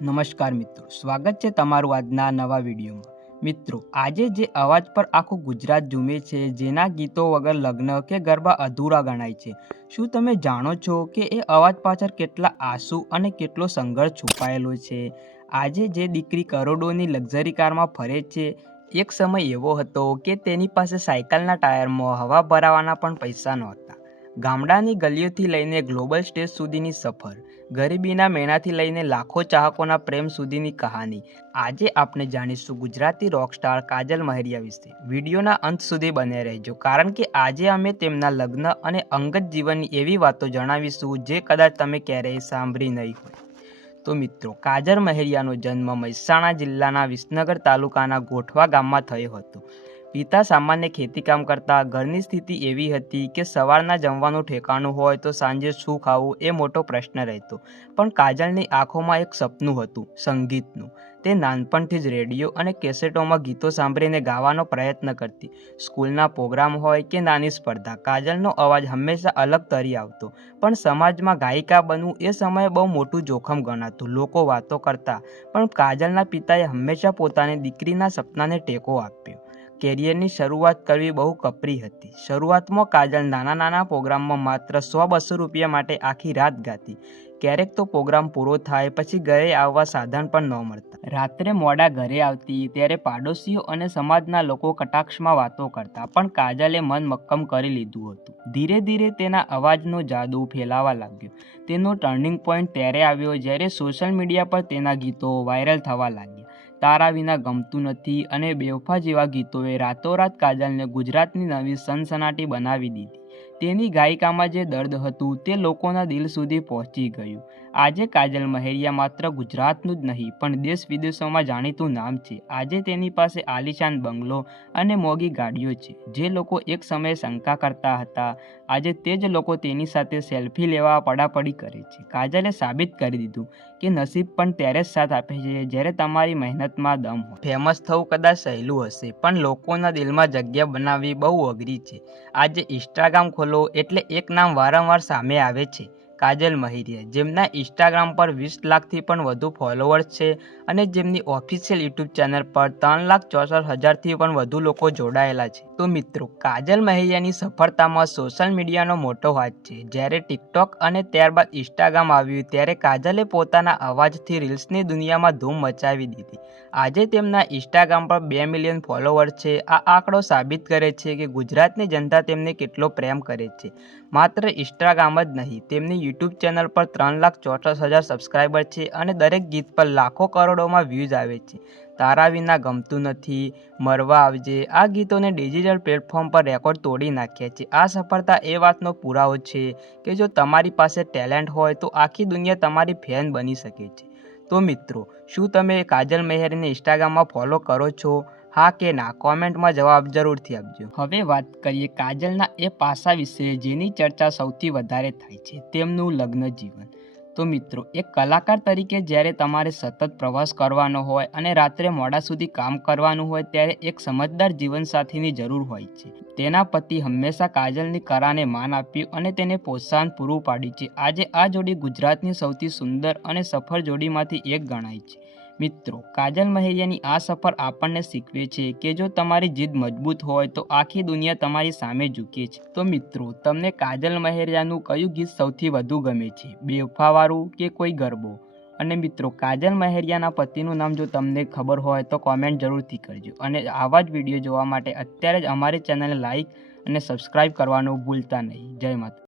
નમસ્કાર મિત્રો, સ્વાગત છે તમારું આજના નવા વિડીયોમાં. મિત્રો, આજે જે અવાજ પર આખું ગુજરાત ઝૂમે છે, જેના ગીતો વગર લગ્ન કે ગરબા અધૂરા ગણાય છે, શું તમે જાણો છો કે એ અવાજ પાછળ કેટલા આંસુ અને કેટલો સંઘર્ષ છુપાયેલો છે? આજે જે દીકરી કરોડોની લક્ઝરી કારમાં ફરે છે, એક સમય એવો હતો કે તેની પાસે સાયકલના ટાયરમાં હવા ભરાવાના પણ પૈસા નહોતા. ગામડાની ગલીઓથી લઈને ગ્લોબલ સ્ટેજ સુધીની સફર, ગરીબીના મેણાથી લઈને લાખો ચાહકોના પ્રેમ સુધીની કહાની. આજે આપણે જાણીશું ગુજરાતી રોકસ્ટાર કાજલ મહેરિયા વિશે. વિડીયોના અંત સુધી બને રહેજો, કારણ કે આજે અમે તેમના લગ્ન અને અંગત જીવનની એવી વાતો જણાવીશું જે કદાચ તમે ક્યારેય સાંભળી નહીં હોય. તો મિત્રો, કાજલ મહેરિયાનો જન્મ મહેસાણા જિલ્લાના વિસનગર તાલુકાના ગોઠવા ગામમાં થયો હતો. પિતા સામાન્ય ખેતીકામ કરતા. ઘરની સ્થિતિ એવી હતી કે સવારના જમવાનું ઠેકાણું હોય તો સાંજે શું ખાવું એ મોટો પ્રશ્ન રહેતો. પણ કાજલની આંખોમાં એક સપનું હતું, સંગીતનું. તે નાનપણથી જ રેડિયો અને કેસેટોમાં ગીતો સાંભળીને ગાવાનો પ્રયત્ન કરતી. સ્કૂલના પ્રોગ્રામ હોય કે નાની સ્પર્ધા, કાજલનો અવાજ હંમેશા અલગ તરી આવતો. પણ સમાજમાં ગાયિકા બનવું એ સમયે બહુ મોટું જોખમ ગણાતું. લોકો વાતો કરતા, પણ કાજલના પિતાએ હંમેશા પોતાની દીકરીના સપનાને ટેકો આપ્યો. કેરિયરની શરૂઆત કરવી બહુ કપરી હતી. શરૂઆતમાં કાજલ નાના પ્રોગ્રામમાં માત્ર 100-200 રૂપિયા માટે આખી રાત ગાતી. ક્યારેક તો પ્રોગ્રામ પૂરો થાય પછી ઘરે આવવા સાધન પણ ન મળતા. રાત્રે મોડા ઘરે આવતી ત્યારે પાડોશીઓ અને સમાજના લોકો કટાક્ષમાં વાતો કરતા, પણ કાજલે મન મક્કમ કરી લીધું હતું. ધીરે ધીરે તેના અવાજનો જાદુ ફેલાવા લાગ્યો. તેનો ટર્નિંગ પોઈન્ટ ત્યારે આવ્યો જ્યારે સોશિયલ મીડિયા પર તેના ગીતો વાયરલ થવા લાગ્યા. તારા વિના ગમતું નથી અને બેવફા જેવા ગીતોએ રાતોરાત કાજલને ગુજરાતની નવી સનસનાટી બનાવી દીધી. તેની ગાયિકામાં જે દર્દ હતું તે લોકોના દિલ સુધી પહોંચી ગયું. આજે કાજલ મહેરિયા માત્ર ગુજરાતનું જ નહીં પણ દેશ વિદેશોમાં જાણીતું નામ છે. આજે તેની પાસે આલિશાન બંગલો અને મોંઘી ગાડીઓ છે. જે લોકો એક સમયે શંકા કરતા હતા, આજે તે જ લોકો તેની સાથે સેલ્ફી લેવા પડાપડી કરે છે. કાજલે સાબિત કરી દીધું કે નસીબ પણ ત્યારે જ સાથ આપે છે જ્યારે તમારી મહેનતમાં દમ હોય. ફેમસ થવું કદાચ સહેલું હશે, પણ લોકોના દિલમાં જગ્યા બનાવવી બહુ અઘરી છે. આજે ઇન્સ્ટાગ્રામ ખોલો એટલે એક નામ વારંવાર સામે આવે છે, કાજલ મહેરિયા, જેમના ઇન્સ્ટાગ્રામ પર 20 લાખથી પણ વધુ ફોલોઅર્સ છે અને જેમની ઓફિશિયલ યુટ્યુબ ચેનલ પર 3,64,000થી પણ વધુ લોકો જોડાયેલા છે. તો મિત્રો, કાજલ મહેરિયાની સફળતામાં સોશિયલ મીડિયાનો મોટો હાથ છે. જ્યારે ટિકટોક અને ત્યારબાદ ઇન્સ્ટાગ્રામ આવ્યું ત્યારે કાજલે પોતાના અવાજથી રીલ્સની દુનિયામાં ધૂમ મચાવી દીધી. આજે તેમના ઇન્સ્ટાગ્રામ પર 2 મિલિયન ફોલોઅર્સ છે. આ આંકડો સાબિત કરે છે કે ગુજરાતની જનતા તેમને કેટલો પ્રેમ કરે છે. માત્ર ઇન્સ્ટાગ્રામ જ નહીં, તેમની યુટ્યુબ ચેનલ પર 3,64,000 સબસ્ક્રાઈબર છે અને દરેક ગીત પર લાખો કરોડોમાં વ્યૂઝ આવે છે. તારા વિના ગમતું નથી, મરવા આવજે, આ ગીતોને ડિજિટલ પ્લેટફોર્મ પર રેકોર્ડ તોડી નાખ્યા છે. આ સફળતા એ વાતનો પુરાવો છે કે જો તમારી પાસે ટેલેન્ટ હોય તો આખી દુનિયા તમારી ફેન બની શકે છે. તો મિત્રો, શું તમે કાજલ મહેરિયાને ઇન્સ્ટાગ્રામમાં ફોલો કરો છો? હા કે ના? કોમેન્ટમાં જવાબ જરૂરથી આપજો. હવે વાત કરીએ કાજલના એ પાસા વિશે જેની ચર્ચા સૌથી વધારે થાય છે, તેમનું લગ્ન જીવન. તો મિત્રો, એક કલાકાર તરીકે જ્યારે તમારે સતત પ્રવાસ કરવાનો હોય અને રાત્રે મોડા સુધી કામ કરવાનું હોય ત્યારે એક સમજદાર જીવનસાથીની જરૂર હોય છે. તેના પતિ હંમેશા કાજલની કળાને માન આપ્યું અને તેને પ્રોત્સાહન પૂરું પાડ્યું છે. આજે આ જોડી ગુજરાતની સૌથી સુંદર અને સફળ જોડીમાંથી એક ગણાય છે. મિત્રો, કાજલ મહેરિયાની આ સફર આપણને શીખવે છે કે જો તમારી જીદ મજબૂત હોય તો આખી દુનિયા તમારી સામે ઝૂકે છે. તો મિત્રો, તમને કાજલ મહેરિયાનું કયું ગીત સૌથી વધુ ગમે છે, બેવફાવાળું કે કોઈ ગરબો? અને મિત્રો, કાજલ મહેરિયાના પતિનું નામ જો તમને ખબર હોય તો કોમેન્ટ જરૂરથી કરજો. અને આવા જ વિડીયો જોવા માટે અત્યારે જ અમારી ચેનલને લાઇક અને સબસ્ક્રાઈબ કરવાનું ભૂલતા નહીં. જય માતા.